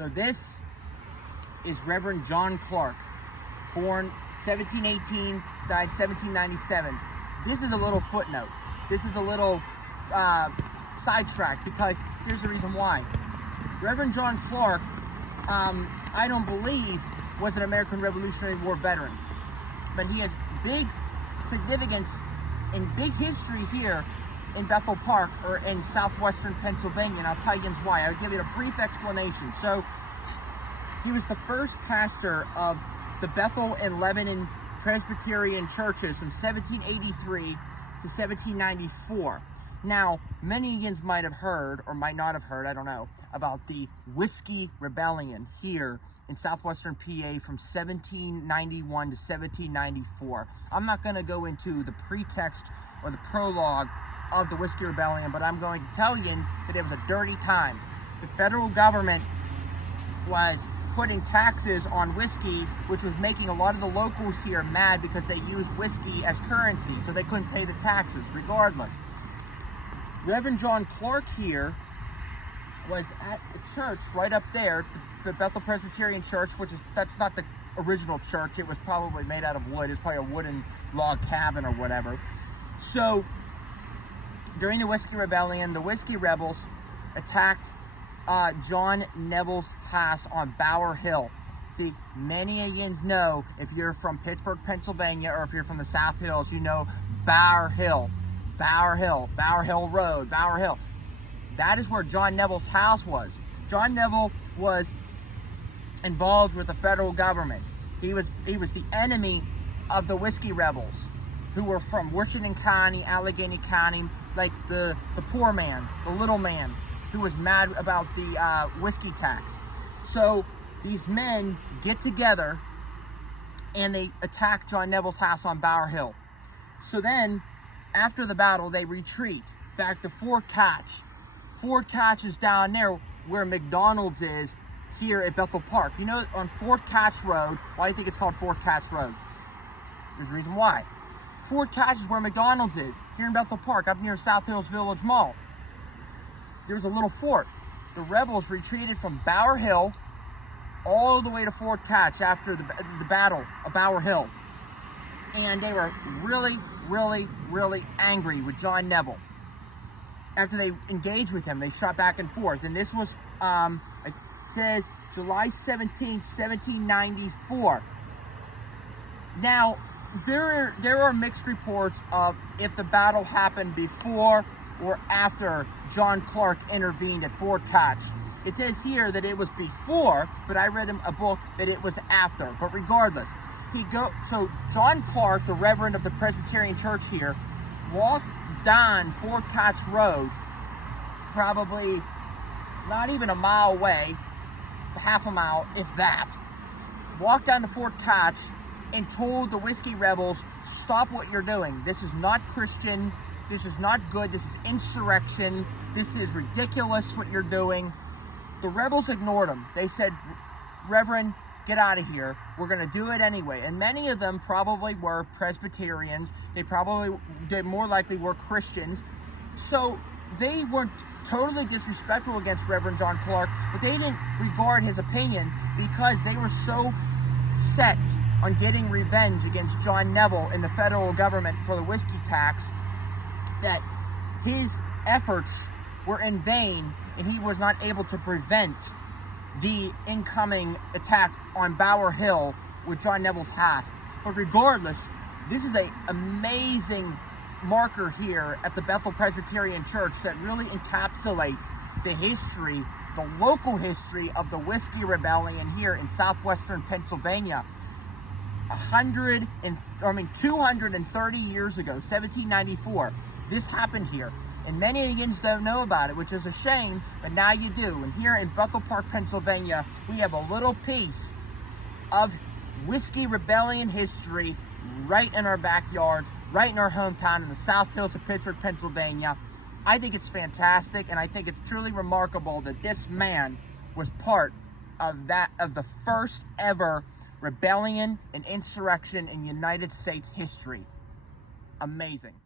So this is Reverend John Clark, born 1718, died 1797. This is a little footnote. This is a little sidetrack, because here's the reason why. Reverend John Clark, I don't believe, was an American Revolutionary War veteran, but he has big significance and big history here in Bethel Park, or in southwestern Pennsylvania, and I'll tell you why. I'll give you a brief explanation. So, he was the first pastor of the Bethel and Lebanon Presbyterian churches from 1783 to 1794. Now, many Indians might have heard, or might not have heard, I don't know, about the Whiskey Rebellion here in southwestern PA from 1791 to 1794. I'm not going to go into the pretext or the prologue of the Whiskey Rebellion, but I'm going to tell you that it was a dirty time. The federal government was putting taxes on whiskey, which was making a lot of the locals here mad because they used whiskey as currency, so they couldn't pay the taxes regardless. Reverend John Clark here was at the church right up there, the Bethel Presbyterian Church, that's not the original church. It was probably made out of wood. It's probably a wooden log cabin or whatever. So during the Whiskey Rebellion, the Whiskey Rebels attacked John Neville's house on Bower Hill. See, many of you know, if you're from Pittsburgh, Pennsylvania, or if you're from the South Hills, you know Bower Hill. Bower Hill, Bower Hill Road, Bower Hill. That is where John Neville's house was. John Neville was involved with the federal government. He was the enemy of the Whiskey Rebels, who were from Washington County, Allegheny County, like the poor man, the little man, who was mad about the whiskey tax. So these men get together and they attack John Neville's house on Bower Hill. So then, after the battle, they retreat back to Fort Catch. Fort Catch is down there where McDonald's is here at Bethel Park. You know, on Fort Catch Road, why do you think it's called Fort Catch Road? There's a reason why. Fort Catch is where McDonald's is, here in Bethel Park, up near South Hills Village Mall. There's a little fort. The rebels retreated from Bower Hill all the way to Fort Catch after the battle of Bower Hill. And they were really, really, really angry with John Neville. After they engaged with him, they shot back and forth. And this was, it says, July 17th, 1794. Now, there are mixed reports of if the battle happened before or after John Clark intervened at Fort Catch. It says here that it was before, but I read a book that it was after. But regardless, so John Clark, the Reverend of the Presbyterian Church here, walked down Fort Catch Road, probably not even a mile away, half a mile, if that. Walked down to Fort Catch and told the Whiskey Rebels, stop what you're doing. This is not Christian. This is not good. This is insurrection. This is ridiculous what you're doing. The rebels ignored him. They said, Reverend, get out of here. We're going to do it anyway. And many of them probably were Presbyterians. They more likely were Christians. So they weren't totally disrespectful against Reverend John Clark, but they didn't regard his opinion because they were so set on getting revenge against John Neville and the federal government for the whiskey tax that his efforts were in vain, and he was not able to prevent the incoming attack on Bower Hill with John Neville's house. But regardless, this is an amazing marker here at the Bethel Presbyterian Church that really encapsulates the history, the local history of the Whiskey Rebellion here in southwestern Pennsylvania. 230 years ago, 1794, this happened here. And many Indians don't know about it, which is a shame, but now you do. And here in Bethel Park, Pennsylvania, we have a little piece of Whiskey Rebellion history right in our backyard, right in our hometown in the South Hills of Pittsburgh, Pennsylvania. I think it's fantastic, and I think it's truly remarkable that this man was part of the first ever rebellion and insurrection in United States history. Amazing.